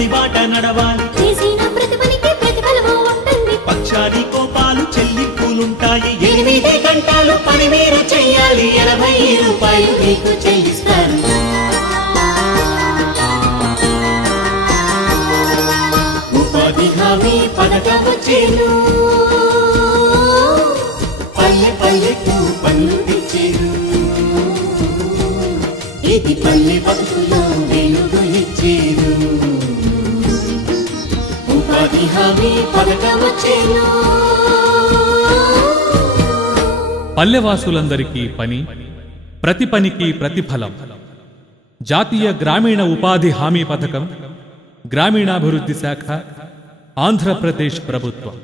పని బాట నడవాలి, చేసిన ప్రతి పనికి ప్రతిఫలము ఉంటుంది. పక్షాది కోపాలు చెల్లింపులుంటాయి. 8 గంటలు పని మీరు చెయ్యాలి, 80 రూపాయలు మీకు చెల్లిస్తారు. ఉపాధి హామీ పథకం వచ్చేను, పల్లె పల్లెకు పనులు తెచ్చేను. ఇది పల్లె బతుకులో వెలుగు ఇచ్చేను. ఉపాధి హామీ పథకం వచ్చేను. పల్లెవాసులందరికీ పని, ప్రతి పనికి ప్రతిఫలం. జాతీయ గ్రామీణ ఉపాధి హామీ పథకం, గ్రామీణాభివృద్ధి శాఖ, ఆంధ్రప్రదేశ్ ప్రభుత్వం.